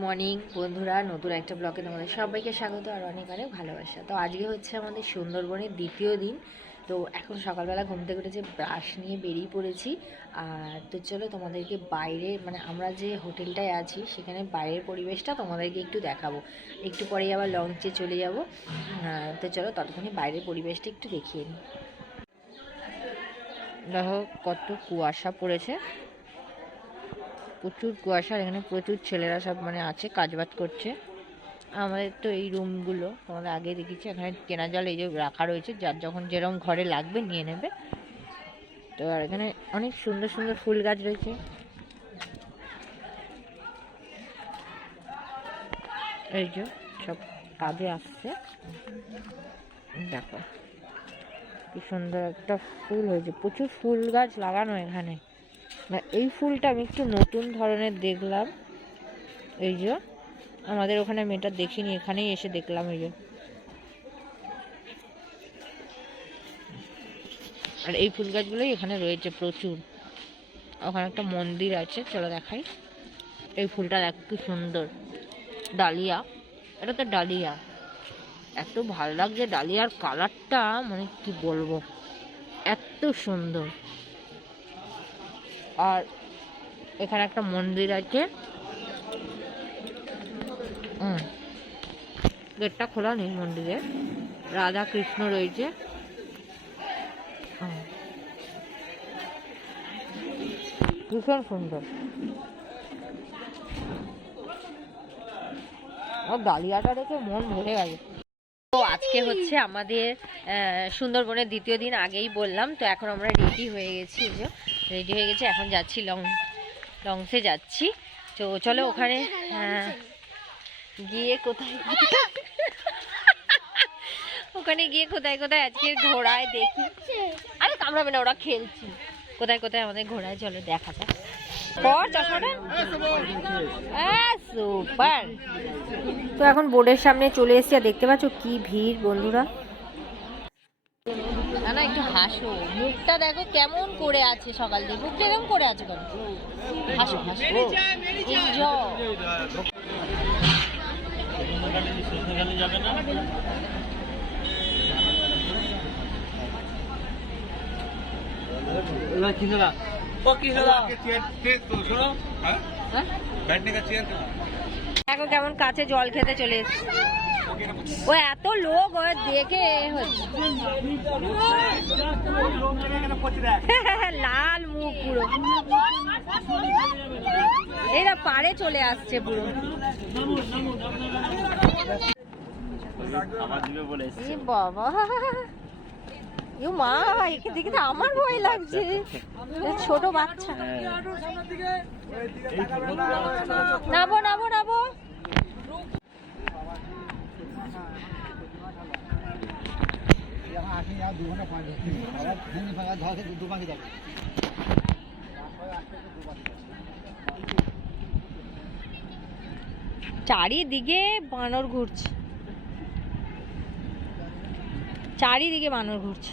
Morning বন্ধুরা। নতুন একটা ব্লগে তোমাদের সবাইকে স্বাগত আর অনেক অনেক ভালোবাসা। তো আজকে হচ্ছে আমাদের সুন্দরবনের দ্বিতীয় দিন। তো এখন সকালবেলা ঘুম থেকে উঠেছে ব্রাশ নিয়ে বেরিয়ে পড়েছি, আর তো চলো তোমাদেরকে বাইরে মানে আমরা যে হোটেলটায় আছি, সেখানে বাইরের পরিবেশটা তোমাদেরকে একটু দেখাবো। একটু পরেই আবার লঞ্চে চলে যাব। তো চলো ততক্ষণে বাইরের পরিবেশটা একটু দেখিয়ে নিই দেখো কত কুয়াশা পড়েছে। প্রচুর কুয়াশা এখানে প্রচুর ছেলেরা সব মানে আছে, কাজবাজ করছে। আমাদের তো এই রুমগুলো তোমাদের আগে দেখেছি এখানে কেনা জল এই যে রাখা রয়েছে, যার যখন যেরকম ঘরে লাগবে নিয়ে নেবে। তো আর এখানে অনেক সুন্দর সুন্দর ফুল গাছ রয়েছে। এই যে সব কাজে আসছে। দেখো, কি সুন্দর একটা ফুল হয়েছে, প্রচুর ফুল গাছ লাগানো এখানে। এই ফুলটা আমি একটু নতুন ধরনের দেখলাম। এই যে আমাদের ওখানে মেয়েটা দেখিনি, এখানেই এসে দেখলাম এই যে। আর এই ফুল গাছগুলোই এখানে রয়েছে প্রচুর। ওখানে একটা মন্দির আছে, চলো দেখাই। এই ফুলটা দেখ, কি সুন্দর। ডালিয়া, এটা তো ডালিয়া। এত ভালো লাগছে ডালিয়ার কালারটা মানে কি বলব? এত সুন্দর। আর এখানে একটা মন্দির আছে। গেটটা খোলা নেই মন্দিরে। রাধা কৃষ্ণ রয়েছে। ভীষণ সুন্দর। ডালিয়াটা দেখে মন ভরে গেছে। তো আজকে হচ্ছে আমাদের সুন্দরবনের দ্বিতীয় দিন আগেই বললাম তো এখন আমরা রেডি হয়ে গেছি। যে রেডি হয়ে গেছি এখন যাচ্ছি লং লংসে যাচ্ছি। তো চলো ওখানে আহ, গিয়ে কোথায়? কোথায় ওখানে গিয়ে কোথায় কোথায়? আজকে ঘোড়ায় দেখি। আরে কামড়াবে না ওরা খেলছি। কোথায় কোথায়? আমাদের ঘোড়ায় চলো দেখা যাক। পর সুপার। তো এখন বোর্ডের সামনে চলে এসেছি আর দেখতে পাচ্ছ কি ভিড় বন্ধুরা। না না একটু হাসো। মুখটা দেখো কেমন করে আছে সকাল থেকে মুখটা এরকম করে আছে কেন হাসো হাসো। এনজয় হ্যাঁ? দেখো কেমন কাছে জল খেতে চলে এসছে? ও এত লোক ও দেখে লাল মুখ পুরো। এরা পারে চলে আসছে পুরো। বাবা। ইউ মা একে দেখে তো আমার ভয় লাগছে। ছোট বাচ্চা। নাবো নাবো নাবো চারিদিকে বানর ঘুরছে। চারিদিকে বানর ঘুরছে।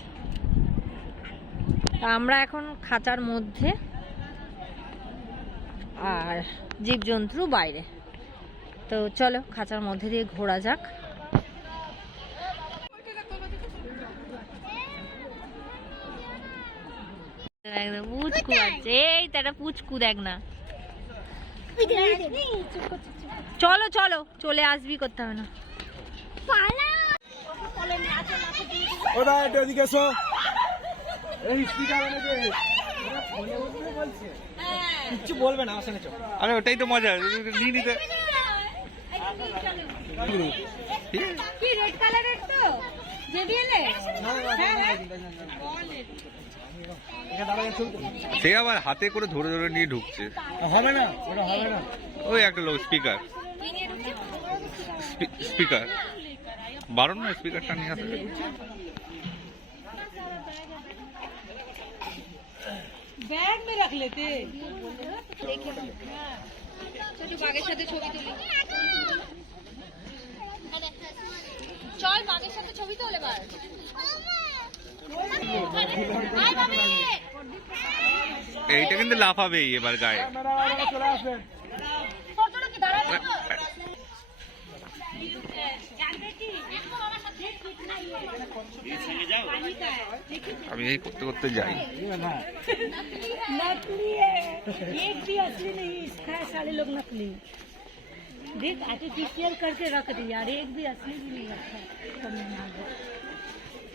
আমরা এখন খাঁচার মধ্যে আর জীবজন্তু বাইরে। তো চলো খাঁচার মধ্যে দিয়ে ঘোরা যাক। একদম পুচকু আছে এই তো একটা পুচকু দেখ না চলো চলো চলে আসবি করতে হবে না ওটা একটু এদিকে এসো এই স্পিকার এনেছে বলবে না আমার চল আরে ওটাই তো মজা নিয়ে নিতে কি রেড কালারের তো জেবিএলে সে আবার হাতে করে ধরে ধরে নিয়ে ঢুকছে হবে না ওটা হবে না ওই একটা লোক স্পিকার স্পিকার বারণ না স্পিকারটা নিয়ে আসে बैग में रख लेते ছোট বাঘের সাথে ছবি তুলি চল বাঘের সাথে ছবি তোল এবার আয় বাবি এইটা কিন্তু লাফাবেই এবার গায়ে ফটোটা কি দাঁড়াবে তো জানবে কি আমি এই করতে করতে যাই नकली है एक भी असली नहीं है सारे लोग नकली देख आर्टिफिशियल करके रख दिया और एक भी असली भी नहीं रखा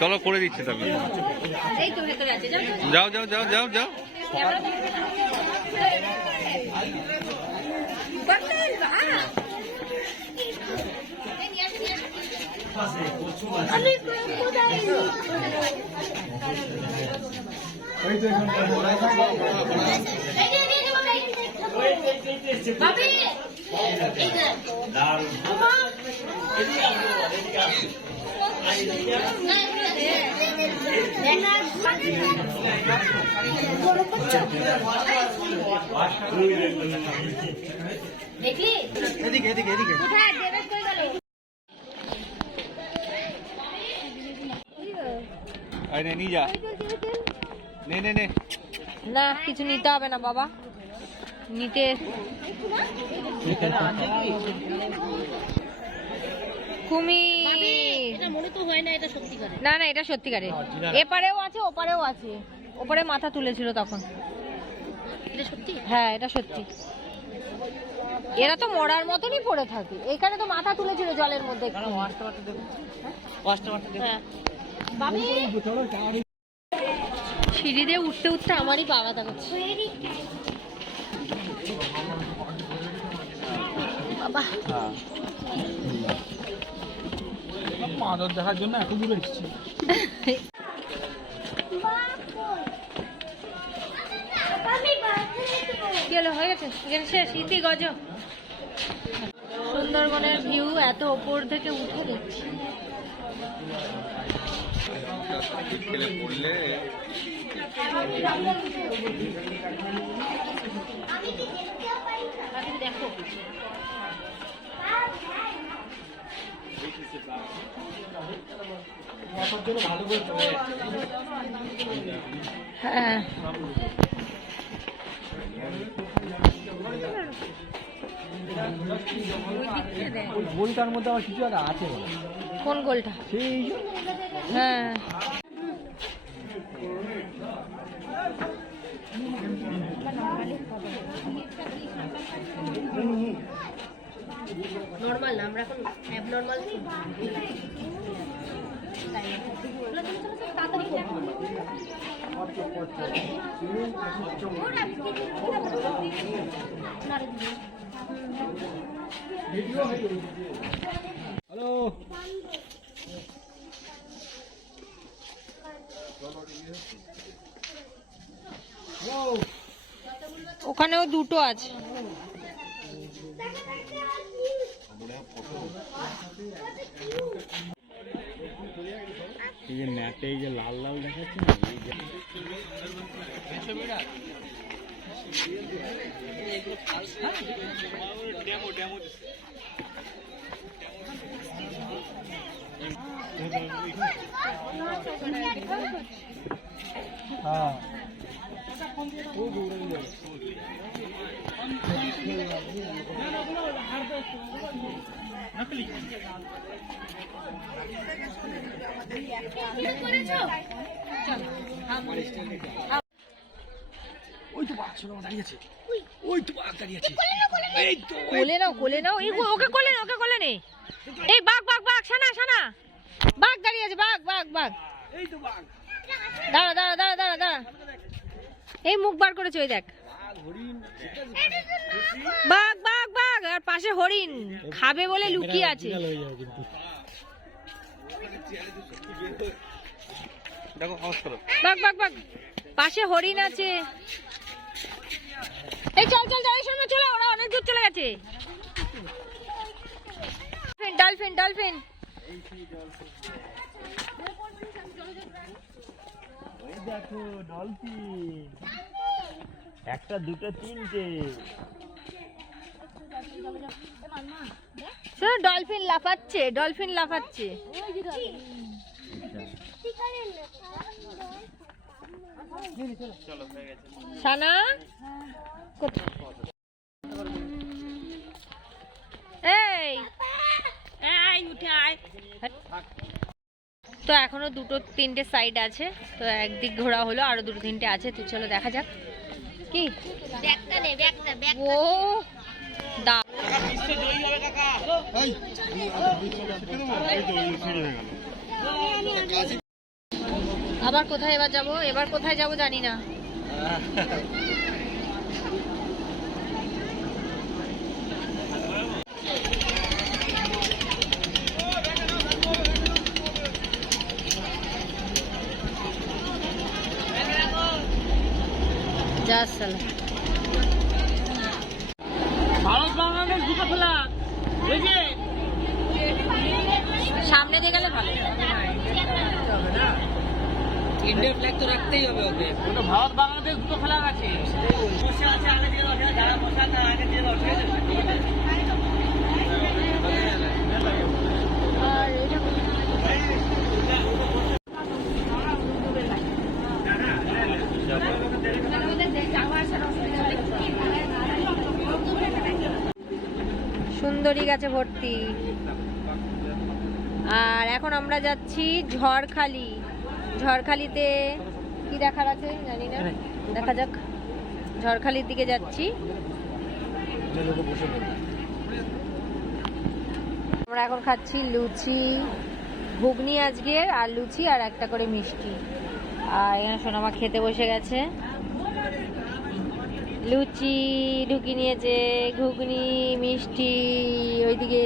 চলো করে দিচ্ছে তবে এই তো ভেতরে আছে যাও, যাও, যাও যাও যাও নিয়ে আসো। আমি কোথায় দেখলি এদিকে এদিকে এদিকে কোথায় ড্যামেজ করে গেল আরে নে, নিয়ে যা নে নে নে না কিছু নিতে হবে না বাবা নিতে কুমির মনে তো হয় না এটা সত্যি করে না না এটা সত্যিকারে এপারেও আছে ওপারেও আছে। ওপারে মাথা তুলেছিল তখন। হ্যাঁ এটা সত্যি। এরা তো মরার মতনই পড়ে থাকে। এখানে তো মাথা তুলেছিল জলের মধ্যে হ্যাঁ। সিঁড়ি দিয়ে উঠতে উঠতে আমারই পা ব্যথা বাবা। মাদর দেখার জন্য এত দূরে এসেছি হলো? হয়ে গেছে? এখানে শেষ। ইতি গজ। সুন্দরবনের ভিউ এত ওপর থেকে উঠে দেখছি। দেখো হ্যাঁ। ওই গোলটার মধ্যে আবার কিছু একটা আছে কোন গোলটা? সেই হ্যাঁ। নর্মাল না আমরা এখন অ্যাবনর্মাল হ্যালো ওখানেও দুটো আছে। এই যে ম্যাপে এই যে লাল লাল দেখাচ্ছে না? এই যে হ্যাঁ। ওই তো বাঘ শোনো দাঁড়িয়ে আছে। ওই তো বাঘ দাঁড়িয়ে আছে। এই তো কোলে নাও কোলে নাও। এই ওকে কোলে নে ওকে কোলে নে। এই বাঘ বাঘ বাঘ সানা সানা। বাঘ দাঁড়িয়ে আছে বাঘ বাঘ বাঘ। এই তো বাঘ। দাঁড়া দাঁড়া দাঁড়া দাঁড়া দাঁড়া। এই মুখ বার করেছে ওই দেখ। বাঘ বাঘ বাঘ। আর পাশে হরিণ। খাবে বলে লুকিয়ে আছে। বাঘ বাঘ বাঘ পাশে হরিণ আছে। এই চল চল চল এই সময় চলে ওরা অনেক দূর চলে গেছে। ডলফিন ডলফিন দেখো ডলফিন একটা দুটো তিনটে। শোনো ডলফিন লাফাচ্ছে ডলফিন লাফাচ্ছে। সানা? এই। এই উঠে আয়। তো এখনও দুটো তিনটে সাইড আছে তো একদিক ঘোরা হলো আরও দুটো তিনটে আছে তো চলো দেখা যাক। কি? ও। আবার কোথায় এবার যাব? এবার কোথায় যাব জানি না যা সালা ভারত বাংলাদেশ দুটো খোলা বুঝে সামনে দিয়ে গেলে ভালো ইন্ডিয়ার ফ্ল্যাগ তো রাখতেই হবে ওকে ওটা ভারত বাংলাদেশ দুটো খোলা আছে বসে আছে আগে দিয়ে দাও যারা বসে আছে আগে দিয়ে দাও ঠিক আছে সুন্দরী গাছে ভর্তি। আর এখন আমরা যাচ্ছি ঝড়খালি। ঝড়খালিতে কি দেখার আছে জানি না। দেখা যাক। ঝড়খালির দিকে যাচ্ছি। আমরা এখন খাচ্ছি লুচি। ঘুগনি আজকের আর লুচি আর একটা করে মিষ্টি। আর এখানে সোনামা খেতে বসে গেছে। লুচি, ঢুকি নিয়েছে ঘুগনি, মিষ্টি, ওইদিকে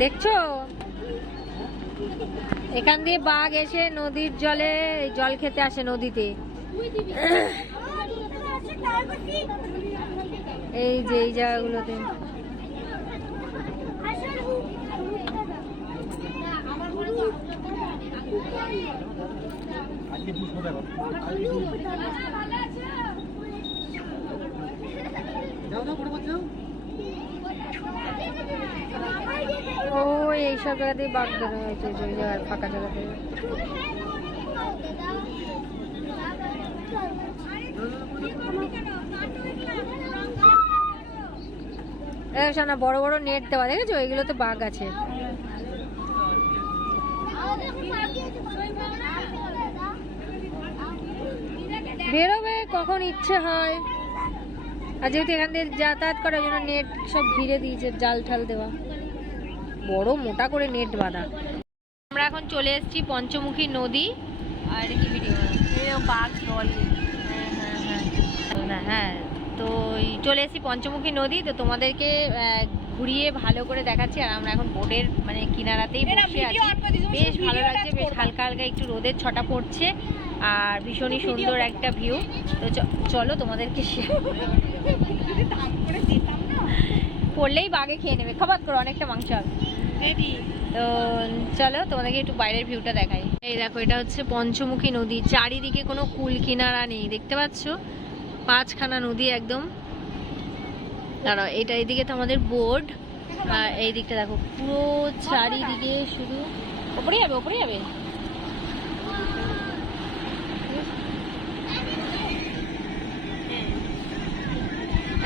দেখছ? এখান দিয়ে বাঘ এসে নদীর জলে জল খেতে আসে নদীতে। এই যে, এই জায়গাগুলোতে। ও এইসব জায়গাতেই বাঘ বের হয়েছে ওই জায়গায় ফাঁকা জায়গাতে। শোনা বড় বড় নেট দেওয়া, দেখেছ? এগুলোতে বাঘ আছে। বেরোবে কখন ইচ্ছে হয়। আর যেহেতু এখান দিয়ে যাতায়াত করার জন্য নেট সব ঘিরে দিয়েছে জাল ঠাল দেওয়া। বড় মোটা করে নেট বাঁধা। আমরা এখন চলে এসেছি পঞ্চমুখী নদী। আর কি ভিডিও বাঘ জল হ্যাঁ হ্যাঁ হ্যাঁ। হ্যাঁ তো চলে এসেছি পঞ্চমুখী নদী। তো তোমাদেরকে ঘুরিয়ে ভালো করে দেখাচ্ছি আর আমরা এখন বোর্ডের মানে কিনারাতেই বসে আছি। বেশ ভালো লাগছে বেশ হালকা হালকা একটু রোদের ছটা পড়ছে আর ভীষণই সুন্দর একটা ভিউ তো চলো তোমাদেরকে পড়লেই বাঘে খেয়ে নেবে। খাবার করো অনেকটা মাংস হবে। তো চলো তোমাদেরকে একটু বাইরের ভিউটা দেখাই। এই দেখো এটা হচ্ছে পঞ্চমুখী নদী। চারিদিকে কোনো কুল কিনারা নেই দেখতে পাচ্ছ? পাঁচখানা নদী একদম। দাঁড়াও, এটা এইদিকে তো আমাদের বোর্ড আর এই দিকটা দেখো, পুরো চারিদিকে শুধু ওপরে যাবে ওপরে যাবে।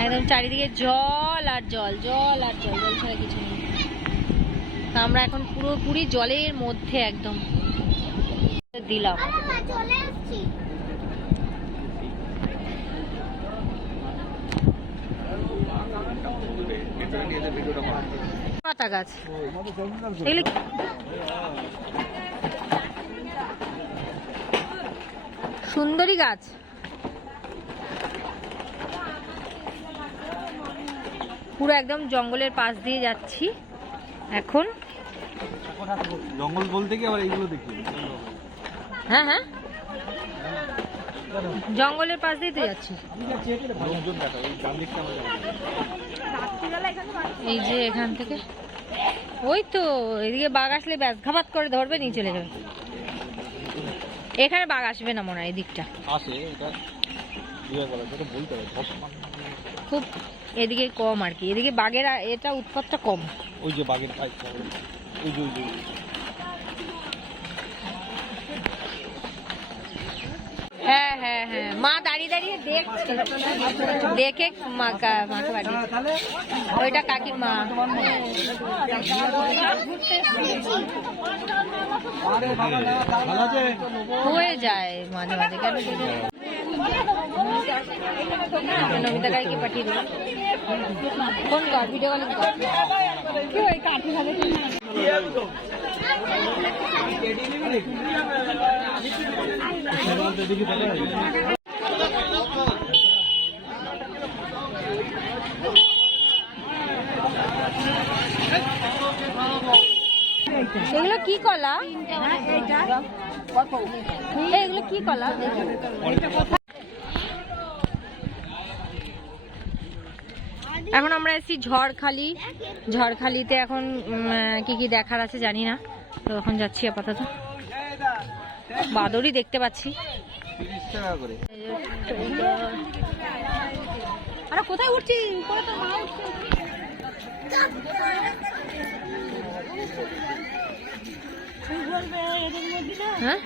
একদম চারিদিকে জল আর জল জল আর জল জল ছাড়া কিছু নেই। আমরা এখন পুরোপুরি জলের মধ্যে একদম দিলাম। পাতা গাছ। এগুলো সুন্দরী গাছ। পুরো একদম জঙ্গলের পাশ দিয়ে যাচ্ছি এখন। জঙ্গল বলতে কি আবার এইগুলো দেখি? হ্যাঁ হ্যাঁ। জঙ্গলের পাশ দিয়ে তো যাচ্ছি। এই যে এখান থেকে। ওই তো এদিকে বাঘ আসলে ব্যাস ঘাপাত করে ধরবে নিয়ে চলে যাবে। এখানে বাঘ আসবে না মনে হয় এদিকটা। মানে খুব এদিকে কম আর কি। এদিকে বাঘের এটা উৎপাতটা কম। ওই যে বাঘের ওই যে ওই যে। মা দাঁড়িয়ে দাঁড়িয়ে দেখছে দেখে মা কা- মাকে পাঠিয়েছে ওইটা কাকির মা ভালো আছে হয়ে যায় মাঝে মাঝে কেন দিদি? নমিতা কাকিকে পাঠিয়ে দেবো ফোন কর ভিডিও কলিং কর কি ওই কাঠি ভাবে দেখি তাহলে এগুলো কি কলা? এগুলো কি কলা? এখন আমরা এসেছি ঝড়খালি। ঝড়খালিতে এখন কি কি দেখার আছে জানি না। তো এখন যাচ্ছি আপাতত। বাদরই দেখতে পাচ্ছি। আরে কোথায় উঠছি? উপরে তো মা উঠছে তুই বলবে এদের মধ্যে না হ্যাঁ?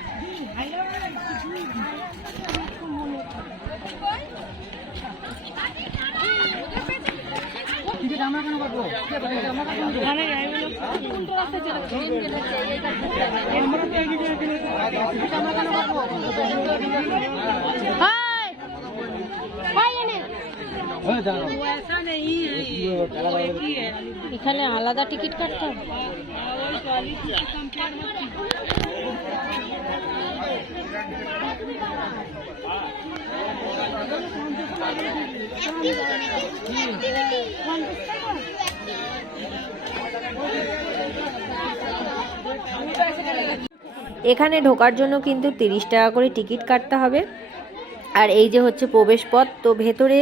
এখানে আলাদা টিকিট কাটতে হবে। এখানে ঢোকার জন্য কিন্তু তিরিশ টাকা করে টিকিট কাটতে হবে। আর এই যে হচ্ছে প্রবেশপথ, তো ভেতরে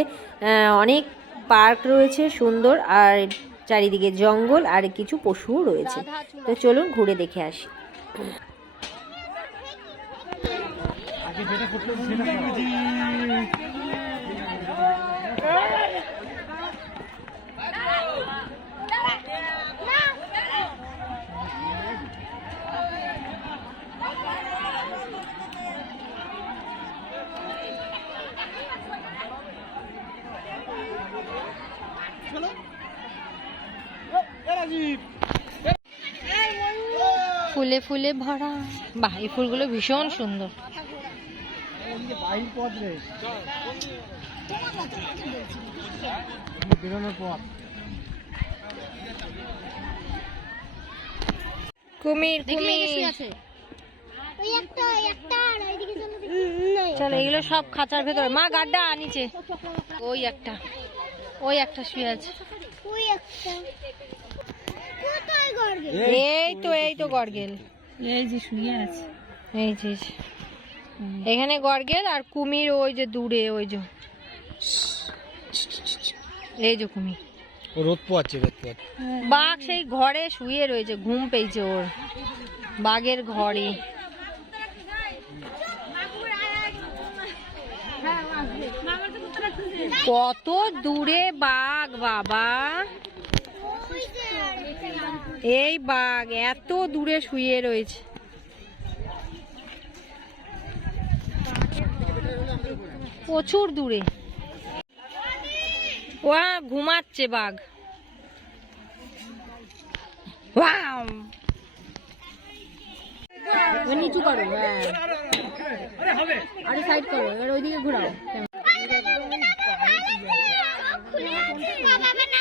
অনেক পার্ক রয়েছে সুন্দর, আর চারিদিকে জঙ্গল আর কিছু পশুও রয়েছে। তো চলুন ঘুরে দেখে আসি। ফুলে ফুলে ভরা। বাহ এই ফুলগুলো ভীষণ সুন্দর। কুমির কুমির। ওই একটা একটা আর ওইদিকে চলো চলো এগুলো সব খাঁচার ভেতরে। মা গাড্ডা নিচে। ওই একটা ওই একটা শুয়ে আছে। ওই একটা। এই তো এই তো গর্গেল। এই যে শুয়ে আছে। এই যে এখানে গর্গেল আর কুমির ওই যে দূরে ওই যে। এই যে কুমির। ও রোদ পোয়াচ্ছে রোদ পোয়াচ্ছে। বাঘ সেই ঘরে শুয়ে রয়েছে ঘুম পেয়েছে ওর। বাঘের ঘরে। কত দূরে বাঘ বাবা। এই বাঘ এত দূরে শুয়ে রয়েছে প্রচুর দূরে ওয়া ঘুমাচ্ছে বাঘ ওয়াও নিচু করো হ্যাঁ আরে সাইড করো এবার ওইদিকে ঘোরাও বাবা না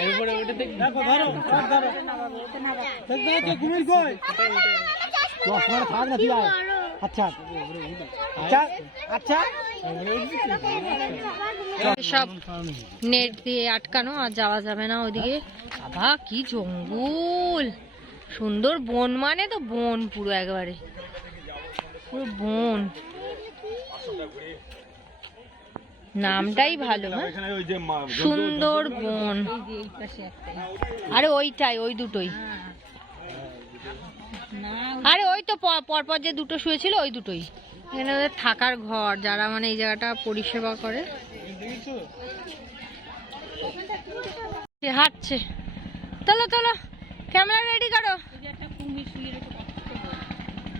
এরপরে ওটা দেখ দেখো ধরো সব ধরো। দেখ তো ঘুমিয়ে কই দশ মিনিট থাক না তুই আচ্ছা। আচ্ছা। আচ্ছা। সব নেট দিয়ে আটকানো আর যাওয়া যাবে না ওদিকে। বাবা কি জঙ্গল। সুন্দর বন মানে তো বন পুরো একেবারে। পুরো বন। নামটাই ভালো হ্যাঁ? সুন্দর বন। আরে ওইটাই ওই দুটোই। আরে ওই তো পরপর যে দুটো শুয়েছিল ওই দুটোই। এখানে ওদের থাকার ঘর যারা মানে এই জায়গাটা পরিষেবা করে। হাঁটছে। চলো চলো ক্যামেরা রেডি করো।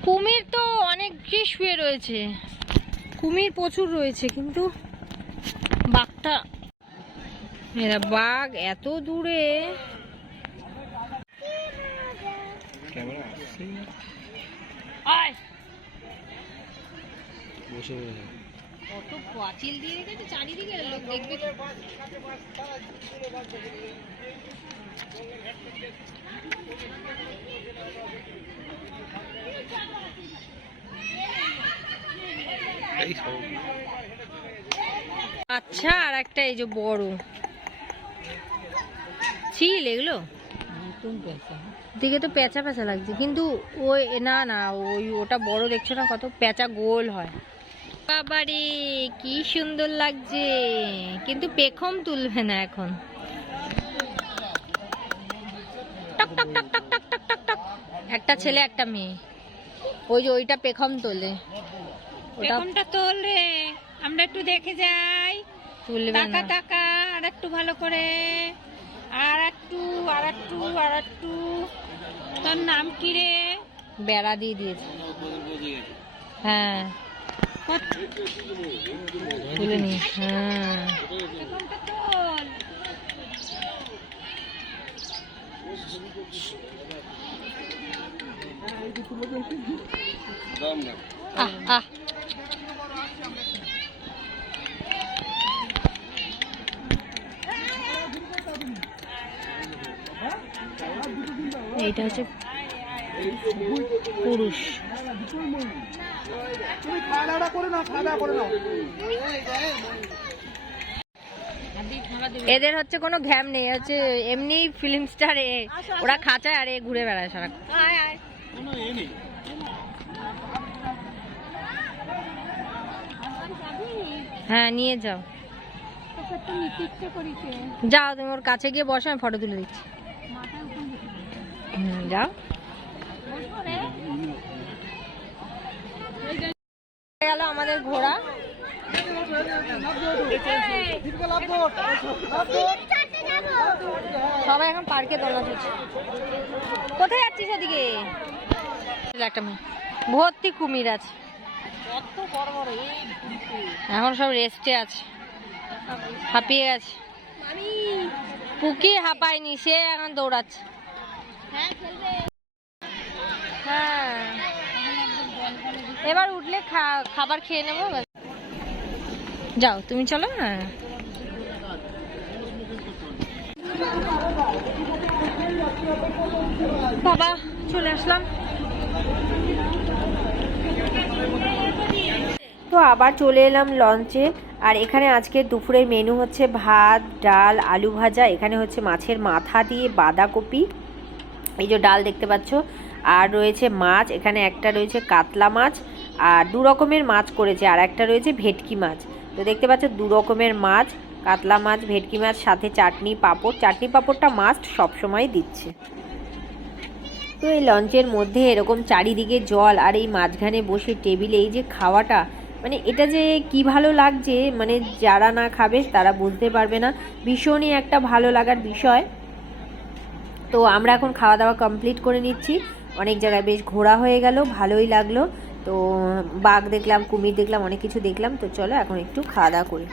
কুমির তো অনেকই শুয়ে রয়েছে। কুমির প্রচুর রয়েছে কিন্তু বাঘটা এরা বাঘ এত দূরে। কত পাঁচিল দিয়ে রেখেছে চারিদিকে লোক দেখবে তো। আচ্ছা আর একটা এই যে বড়। চিল এগুলো? দিকে তো পেঁচা পেঁচা লাগছে কিন্তু ওই না না ওই ওটা বড় দেখছ না কত? পেঁচা গোল হয়। বাবারে কি সুন্দর লাগছে। কিন্তু পেখম তুলবে না এখন। টক টক টক টক টক টক টক টক। একটা ছেলে একটা মেয়ে। ওই যে ওইটা পেখম তোলে। ওটা এরকমটা তোল আমরা একটু দেখে যাই। টাকা না। টাকা আর একটু ভালো করে। আর একটু আর একটু আর একটু। তোর নাম কি রে? বেড়া দিয়ে দিয়েছে। হ্যাঁ। নি। হ্যাঁ। আহ আহ। এইটা হচ্ছে পুরুষ। এদের হচ্ছে কোনো ঘ্যাম নেই হচ্ছে এমনি ফিল্ম স্টার এ ওরা খাঁচায় আর এ ঘুরে বেড়ায় সারা হ্যাঁ নিয়ে যাও। যাও তুমি ওর কাছে গিয়ে বসো আমি ফটো তুলে দিচ্ছি। যাও গেল আমাদের ঘোড়া। সবাই এখন পার্কে দোলনা চলছে কোথায় যাচ্ছিস এদিকে? একটা মেয়ে। ভর্তি কুমির আছে। এখন সব রেস্টে আছে। হাঁপিয়ে গেছে। পুকি হাঁপায়নি সে এখন দৌড়াচ্ছে। হ্যাঁ এবার উঠলে খাবার খেয়ে নেব যাও তুমি চলো হ্যাঁ। বাবা চলে আসলাম। তো আবার চলে এলাম লঞ্চে আর এখানে আজকে দুপুরের মেনু হচ্ছে ভাত ডাল আলু ভাজা এখানে হচ্ছে মাছের মাথা দিয়ে বাঁধাকপি। এই যে ডাল দেখতে পাচ্ছ। আর রয়েছে মাছ, এখানে একটা রয়েছে কাতলা মাছ, আর দু রকমের মাছ করেছে, আর একটা রয়েছে ভেটকি মাছ। তো দেখতে পাচ্ছ, দু রকমের মাছ, কাতলা মাছ, ভেটকি মাছ, সাথে চাটনি পাঁপড়। চাটনি পাঁপড়টা মাস্ট সবসময় দিচ্ছে। তো এই লঞ্চের মধ্যে এরকম চারিদিকে জল আর এই মাঝখানে বসে টেবিলে, এই যে খাওয়াটা মানে এটা যে কি ভালো লাগছে মানে যারা না খাবে তারা বুঝতে পারবে না। ভীষণই একটা ভালো লাগার বিষয়। তো আমরা এখন খাওয়া দাওয়া কমপ্লিট করে নিচ্ছি। অনেক জায়গায় বেশ ঘোরা হয়ে গেল, ভালোই লাগল। তো বাঘ দেখলাম, কুমির দেখলাম, অনেক কিছু দেখলাম। তো চলো এখন একটু খাওয়া দাওয়া করি।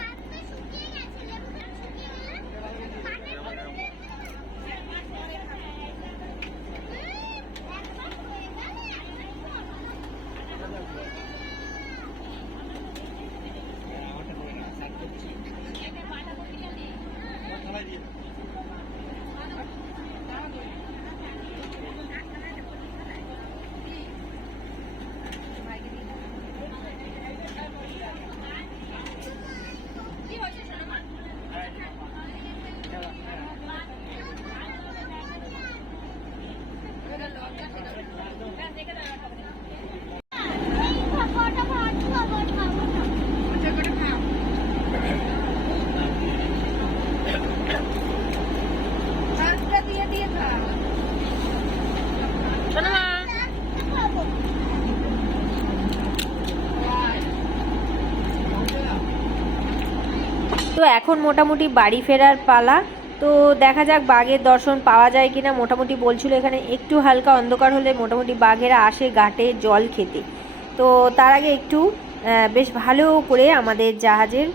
তো এখন মোটামুটি বাড়ি ফেরার পালা। তো দেখা যাক বাঘের দর্শন পাওয়া যায় কিনা। মোটামুটি বলছিল এখানে একটু হালকা অন্ধকার হলে মোটামুটি বাঘেরা আসে ঘাটে জল খেতে। তো তার আগে একটু বেশ ভালো করে আমাদের জাহাজের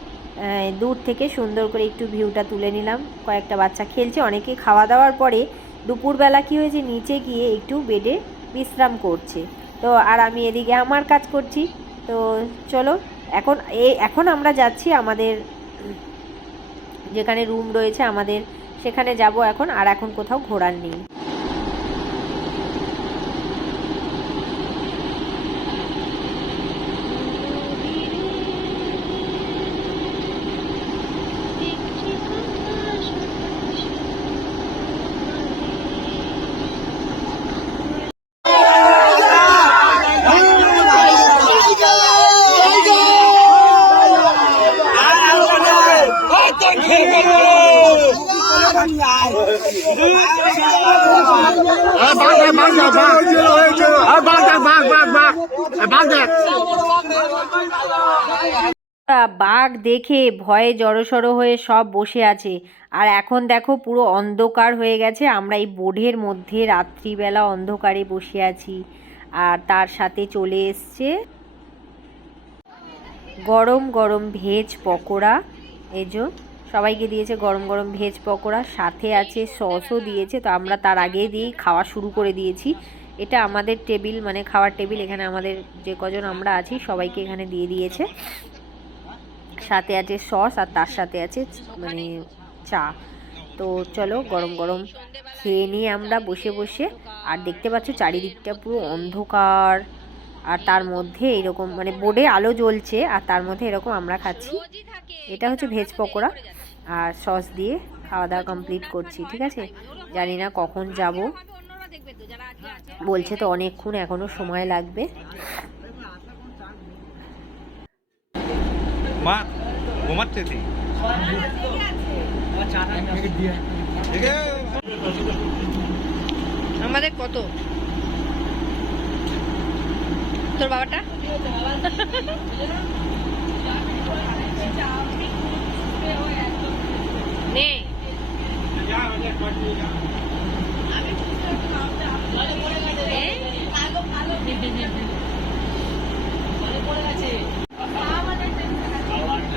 দূর থেকে সুন্দর করে একটু ভিউটা তুলে নিলাম। কয়েকটা বাচ্চা খেলছে, অনেকে খাওয়া দাওয়ার পরে দুপুরবেলা কী হয়েছে, নিচে গিয়ে একটু বেডে বিশ্রাম করছে। তো আর আমি এদিকে আমার কাজ করছি। তো চলো, এখন এ, এখন আমরা যাচ্ছি আমাদের যেখানে রুম রয়েছে আমাদের সেখানে যাব এখন আর এখন কোথাও ঘোরার নেই। দেখে ভয়ে জড়সড় হয়ে সব বসে আছে। আর এখন দেখো পুরো অন্ধকার হয়ে গেছে, আমরা এই বোর্ডের মধ্যে রাত্রিবেলা অন্ধকারে বসে আছি। আর তার সাথে চলে এসছে গরম গরম ভেজ পকোড়া। যে, সবাইকে দিয়েছে গরম গরম ভেজ পকোড়া, সাথে আছে সসও দিয়েছে, তো আমরা তার আগে দিয়েই খাওয়া শুরু করে দিয়েছি। এটা আমাদের টেবিল মানে খাওয়ার টেবিল, এখানে আমাদের যে কজন আমরা আছি, সবাইকে এখানে দিয়ে দিয়েছে। সাথে আছে সস আর তার সাথে আছে মানে চা। তো চলো গরম গরম খেয়ে নিয়ে আমরা বসে বসে, আর দেখতে পাচ্ছ চারিদিকটা পুরো অন্ধকার। আর তার মধ্যে এরকম মানে বোর্ডে আলো জ্বলছে, আর তার মধ্যে এরকম আমরা খাচ্ছি। এটা হচ্ছে ভেজ পকোড়া, আর সস দিয়ে খাওয়া দাওয়া কমপ্লিট করছি, ঠিক আছে? জানি না কখন যাব। বলছে তো অনেকক্ষণ এখনও সময় লাগবে। মা ঘুমাচ্ছে তুই আমাদের কত? তোর বাবাটা?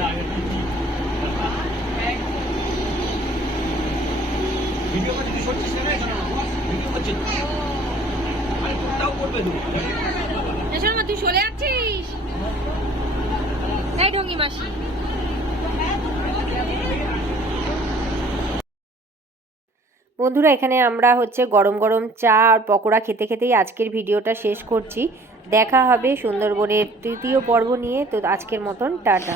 নে এসো মা তুই চলে যাচ্ছিস? এই ঢঙ্গি মাসি। বন্ধুরা এখানে আমরা হচ্ছে গরম গরম চা আর পকোড়া খেতে খেতেই আজকের ভিডিওটা শেষ করছি। দেখা হবে সুন্দরবনের তৃতীয় পর্ব নিয়ে। তো আজকের মতন টাটা।